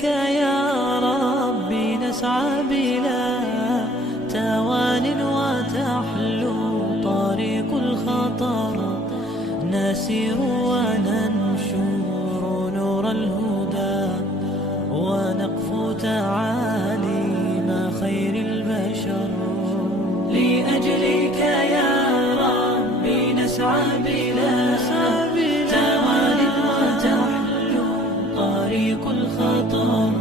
إليك يا ربي نسعى بلا توان وتحلو طريق الخطر، نسير وننشر نور الهدى، ونقفو تعاليم خير البشر. لأجلك يا ربي نسعى بلا توان وتحلو طريق الخطر،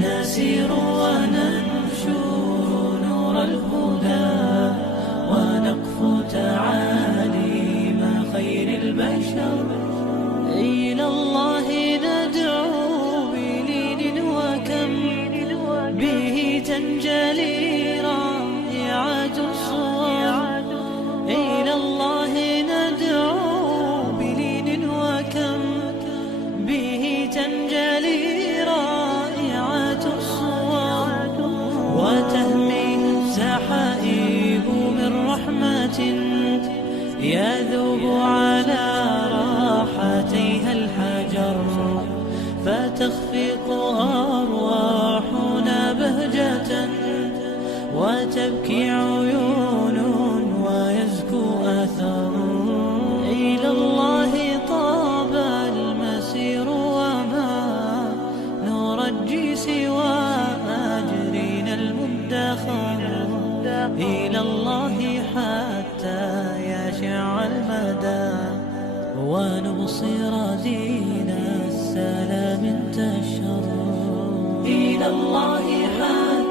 نسير وننشر نور الهدى، ونقفو تعاليم خير البشر. إلى الله ندعو بلين وكم به تنجلي رائعة الصور. إلى الله ندعو بلين وكم به تنجلي رائعة الصور، وتهمي سحائب من رحمة يذوب على راحتيها الحجر، فتخفق أرواحنا بهجة، وتبكي عيون ويزكو أثر. إلى الله طاب المسير وما نرجي سوى أجرنا المدخر. إلى الله حتى يشع المدى، ونبصر دين السلام انتشر. إلى الله حتى